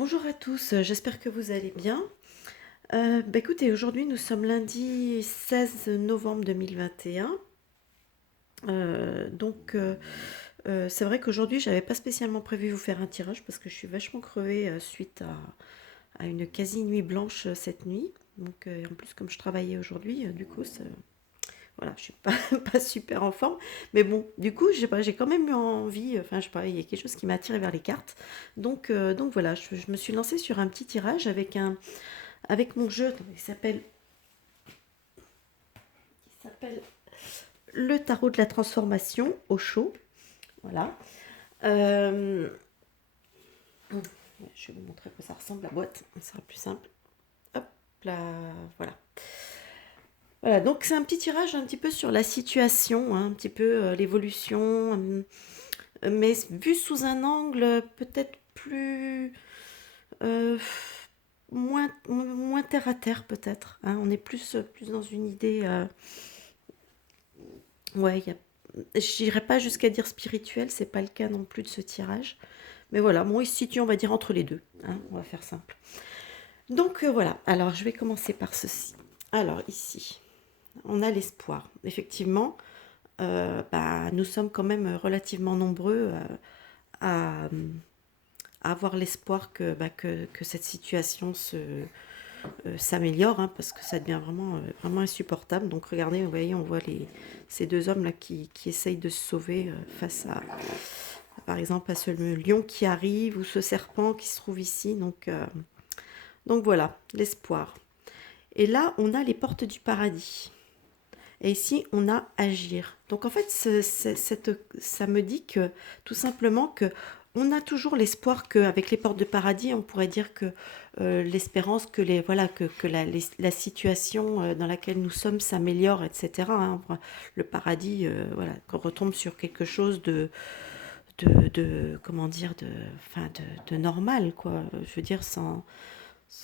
Bonjour à tous, j'espère que vous allez bien. Écoutez, aujourd'hui nous sommes lundi 16 novembre 2021. C'est vrai qu'aujourd'hui j'avais pas spécialement prévu vous faire un tirage parce que je suis vachement crevée suite à une quasi nuit blanche cette nuit. En plus comme je travaillais aujourd'hui, voilà, je suis pas, pas super en forme. Mais bon, du coup, j'ai quand même eu envie, enfin je sais pas, il y a quelque chose qui m'a attiré vers les cartes. Donc voilà, je me suis lancée sur un petit tirage avec mon jeu qui s'appelle le tarot de la transformation au chaud. Voilà. Euh, je vais vous montrer à quoi ça ressemble la boîte, ça sera plus simple. Hop là, voilà. Voilà, donc c'est un petit tirage un petit peu sur la situation, hein, un petit peu l'évolution, mais vu sous un angle peut-être plus euh, moins terre à terre peut-être, hein. On est plus dans une idée, ouais, je n'irai pas jusqu'à dire spirituel, c'est pas le cas non plus de ce tirage. Mais voilà, bon, il se situe, on va dire, entre les deux, hein, on va faire simple. Voilà, alors je vais commencer par ceci. Alors ici, on a l'espoir. Effectivement, nous sommes quand même relativement nombreux à, à avoir l'espoir que cette situation s'améliore, hein, parce que ça devient vraiment insupportable. Donc regardez, vous voyez, on voit ces deux hommes là qui essayent de se sauver face à, par exemple, à ce lion qui arrive ou ce serpent qui se trouve ici. Donc voilà, l'espoir. Et là, on a les portes du paradis. Et ici, on a agir. Donc en fait, ça me dit que tout simplement que on a toujours l'espoir qu'avec les portes de paradis, on pourrait dire que l'espérance que la situation dans laquelle nous sommes s'améliore, etc., hein. Le paradis, voilà, qu'on retombe sur quelque chose comment dire, de normal, quoi. Je veux dire, sans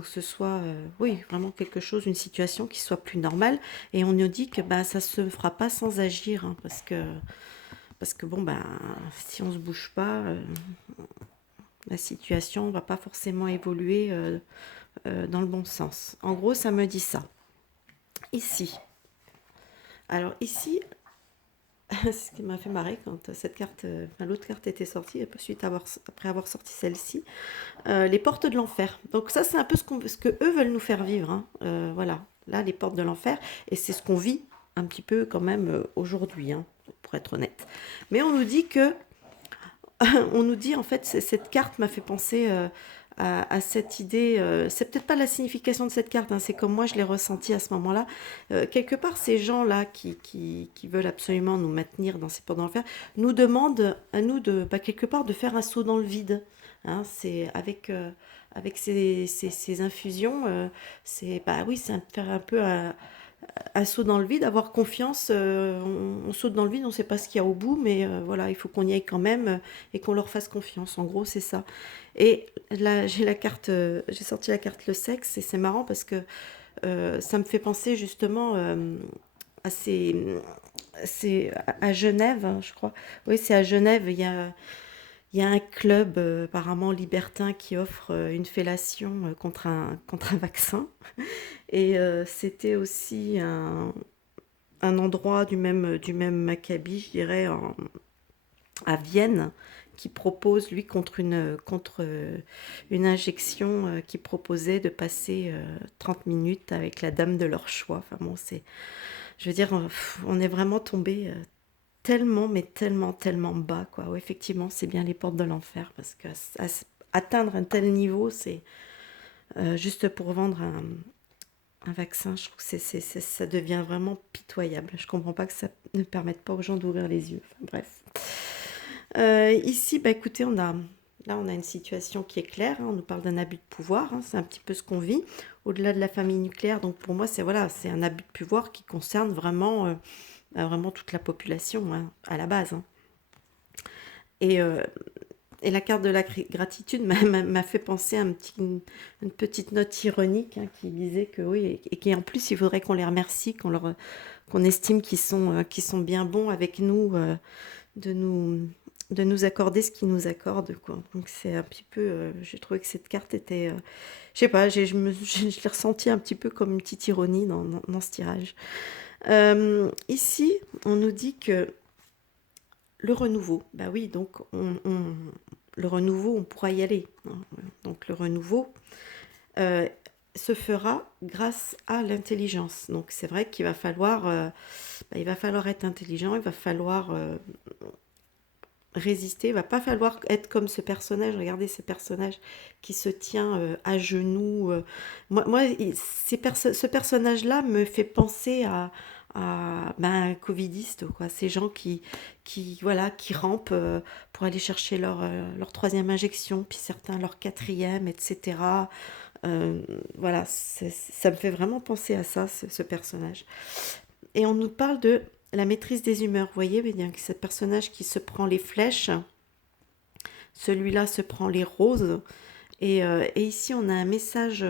que ce soit, oui, vraiment quelque chose, une situation qui soit plus normale. Et on nous dit que bah, ça se fera pas sans agir, hein, parce que bon, bah, si on se bouge pas, la situation va pas forcément évoluer dans le bon sens. En gros, ça me dit ça. Ici. Alors ici, ce qui m'a fait marrer quand cette carte, l'autre carte était sortie, après avoir sorti celle-ci, les portes de l'enfer. Donc ça, c'est un peu ce que eux veulent nous faire vivre, hein. Voilà, là, les portes de l'enfer, et c'est ce qu'on vit un petit peu quand même aujourd'hui, hein, pour être honnête. Mais on nous dit que, on nous dit en fait, cette carte m'a fait penser à cette idée. C'est peut-être pas la signification de cette carte, hein, c'est comme moi je l'ai ressenti à ce moment-là. Quelque part, ces gens-là qui veulent absolument nous maintenir dans ces portes de l'enfer nous demandent à nous quelque part de faire un saut dans le vide, hein. C'est avec ces infusions, c'est bah oui, c'est faire un peu un saut dans le vide, avoir confiance. On saute dans le vide, on ne sait pas ce qu'il y a au bout, mais voilà, il faut qu'on y aille quand même et qu'on leur fasse confiance. En gros, c'est ça. Et là, j'ai sorti la carte le sexe et c'est marrant parce que ça me fait penser justement à à Genève, hein, je crois. Oui, c'est à Genève. Il y a un club apparemment libertin qui offre une fellation contre un vaccin. Et c'était aussi un endroit du même acabit, je dirais, à Vienne, qui propose, lui, contre une injection, qui proposait de passer 30 minutes avec la dame de leur choix. Enfin bon, je veux dire, on est vraiment tombé tellement, mais tellement, tellement bas, quoi. Ouais, effectivement, c'est bien les portes de l'enfer, parce que atteindre un tel niveau, c'est juste pour vendre un vaccin, je trouve que ça devient vraiment pitoyable. Je comprends pas que ça ne permette pas aux gens d'ouvrir les yeux. Enfin, bref. Ici, bah, écoutez, là, on a une situation qui est claire, hein. On nous parle d'un abus de pouvoir, hein. C'est un petit peu ce qu'on vit. Au-delà de la famille nucléaire, donc pour moi, c'est un abus de pouvoir qui concerne vraiment toute la population, hein, à la base, hein. Et, euh, et la carte de la gratitude m'a fait penser à une petite note ironique, hein, qui disait que oui, et qui en plus, il faudrait qu'on les remercie, qu'on estime qu'ils sont bien bons avec nous, de nous, de nous accorder ce qu'il nous accorde, quoi. Donc c'est un petit peu, j'ai trouvé que cette carte était, je sais pas, je l'ai ressenti un petit peu comme une petite ironie dans ce tirage. Ici, on nous dit que le renouveau, bah oui, donc le renouveau, on pourra y aller, hein. Donc le renouveau euh, se fera grâce à l'intelligence. Donc c'est vrai qu'il va falloir, il va falloir être intelligent, il va falloir résister, il va pas falloir être comme ce personnage. Regardez ce personnage qui se tient à genoux. Ce personnage-là me fait penser à un covidiste, quoi. Ces gens voilà, qui rampent pour aller chercher leur troisième injection, puis certains leur quatrième, etc. Voilà, ça me fait vraiment penser à ça, ce personnage. Et on nous parle de la maîtrise des humeurs. Vous voyez, bien que ce personnage qui se prend les flèches, celui-là se prend les roses. Et ici, on a un message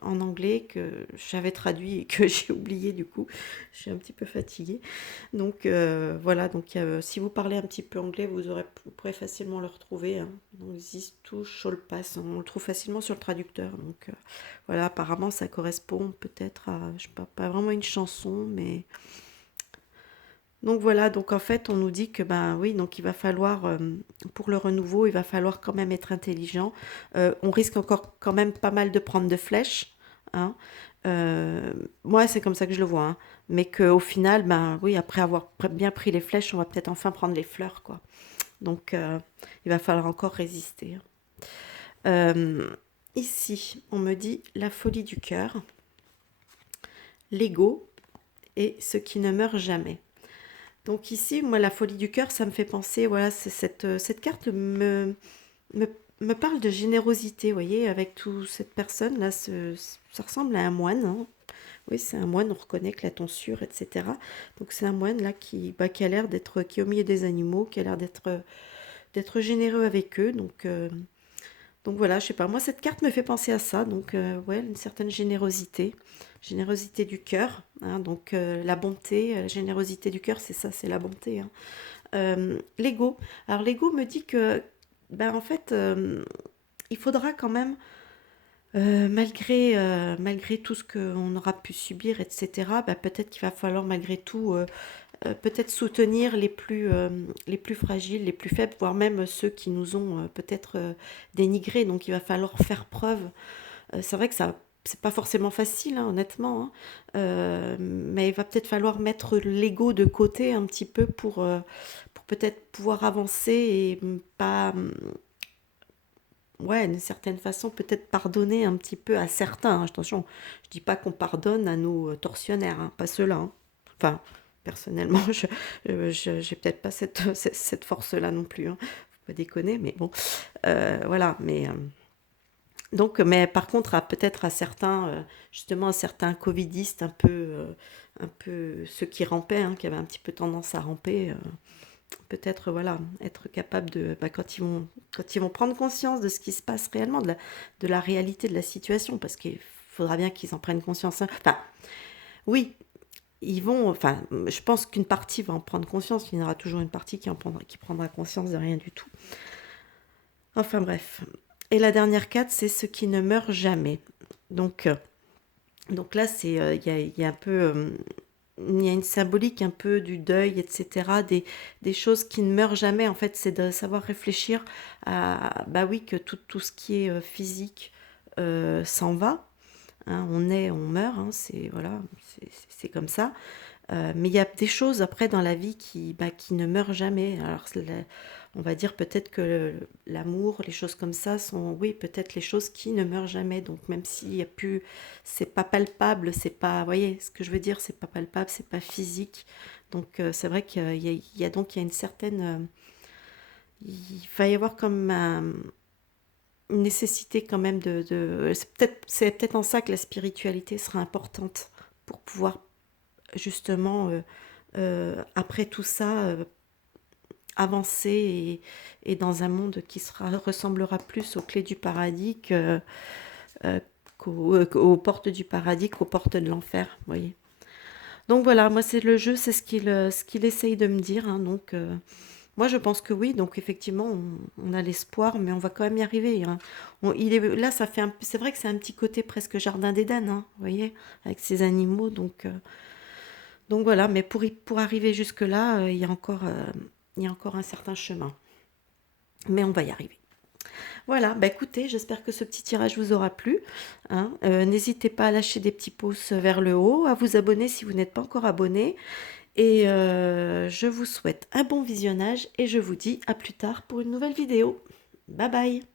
en anglais que j'avais traduit et que j'ai oublié du coup. Je suis un petit peu fatiguée. Donc voilà, donc si vous parlez un petit peu anglais, vous pourrez facilement le retrouver, hein. Donc This to Show Pass, on le trouve facilement sur le traducteur. Donc voilà, apparemment ça correspond peut-être à, je sais pas vraiment une chanson, mais donc voilà, donc en fait, on nous dit que ben oui, donc il va falloir, pour le renouveau, il va falloir quand même être intelligent. On risque encore quand même pas mal de prendre de flèches, hein. Moi, c'est comme ça que je le vois, hein. Mais qu'au final, ben oui, après avoir bien pris les flèches, on va peut-être enfin prendre les fleurs, quoi. Donc il va falloir encore résister, hein. Euh, Ici, on me dit la folie du cœur, l'ego et ce qui ne meurt jamais. Donc ici, moi, la folie du cœur, ça me fait penser, voilà, cette carte me, me parle de générosité, vous voyez, avec toute cette personne-là, ça ressemble à un moine, hein. Oui, c'est un moine, on reconnaît que la tonsure, etc. Donc c'est un moine là qui a l'air d'être, qui est au milieu des animaux, qui a l'air d'être généreux avec eux. Donc voilà, je sais pas, moi cette carte me fait penser à ça, donc ouais, une certaine générosité, générosité du cœur, hein. Donc la bonté, la générosité du cœur, c'est ça, c'est la bonté, hein. L'ego, alors l'ego me dit que, ben en fait, il faudra quand même, malgré tout ce qu'on aura pu subir, etc., ben, peut-être qu'il va falloir malgré tout peut-être soutenir les plus fragiles, les plus faibles, voire même ceux qui nous ont peut-être dénigrés. Donc il va falloir faire preuve. C'est vrai que ça, c'est pas forcément facile, hein, honnêtement, hein. Mais il va peut-être falloir mettre l'ego de côté un petit peu pour peut-être pouvoir avancer et pas, ouais, d'une certaine façon, peut-être pardonner un petit peu à certains, hein. Attention, je dis pas qu'on pardonne à nos tortionnaires, hein, pas ceux-là, hein. Enfin, personnellement, j'ai peut-être pas cette force-là non plus, hein. Faut pas déconner, mais bon, voilà. Donc, mais par contre, peut-être à certains, justement, à certains covidistes un peu ceux qui rampaient, hein, qui avaient un petit peu tendance à ramper, peut-être voilà, être capable de, bah, quand ils vont prendre conscience de ce qui se passe réellement, de la réalité de la situation, parce qu'il faudra bien qu'ils en prennent conscience, hein. Enfin, oui, ils vont, enfin, je pense qu'une partie va en prendre conscience, il y en aura toujours une partie qui prendra conscience de rien du tout. Enfin bref. Et la dernière carte, c'est ce qui ne meurt jamais. Donc, euh, donc là, il y a un peu, il y a une symbolique un peu du deuil, etc., des choses qui ne meurent jamais. En fait, c'est de savoir réfléchir à, bah oui, que tout ce qui est physique s'en va, hein. On est, on meurt, hein, c'est voilà, c'est comme ça. Mais il y a des choses après dans la vie qui ne meurent jamais. Alors, on va dire peut-être que l'amour, les choses comme ça sont, oui, peut-être les choses qui ne meurent jamais. Donc, même s'il y a plus, c'est pas palpable, c'est pas, vous voyez ce que je veux dire, c'est pas palpable, c'est pas physique. Donc, c'est vrai qu'il y a une certaine, il va y avoir comme une nécessité quand même c'est peut-être en ça que la spiritualité sera importante pour pouvoir justement, après tout ça, avancer et dans un monde qui ressemblera plus aux clés du paradis euh, aux portes du paradis qu'aux portes de l'enfer, vous voyez. Donc voilà, moi c'est le jeu, c'est ce qu'il essaye de me dire, hein. Donc Moi, je pense que oui, donc effectivement, on a l'espoir, mais on va quand même y arriver, hein. Là, ça fait c'est vrai que c'est un petit côté presque jardin d'Éden, hein, vous voyez, avec ces animaux, donc voilà, mais pour arriver jusque-là, il y a encore un certain chemin, mais on va y arriver. Voilà, bah écoutez, j'espère que ce petit tirage vous aura plu, hein. N'hésitez pas à lâcher des petits pouces vers le haut, à vous abonner si vous n'êtes pas encore abonné. Et je vous souhaite un bon visionnage et je vous dis à plus tard pour une nouvelle vidéo. Bye bye.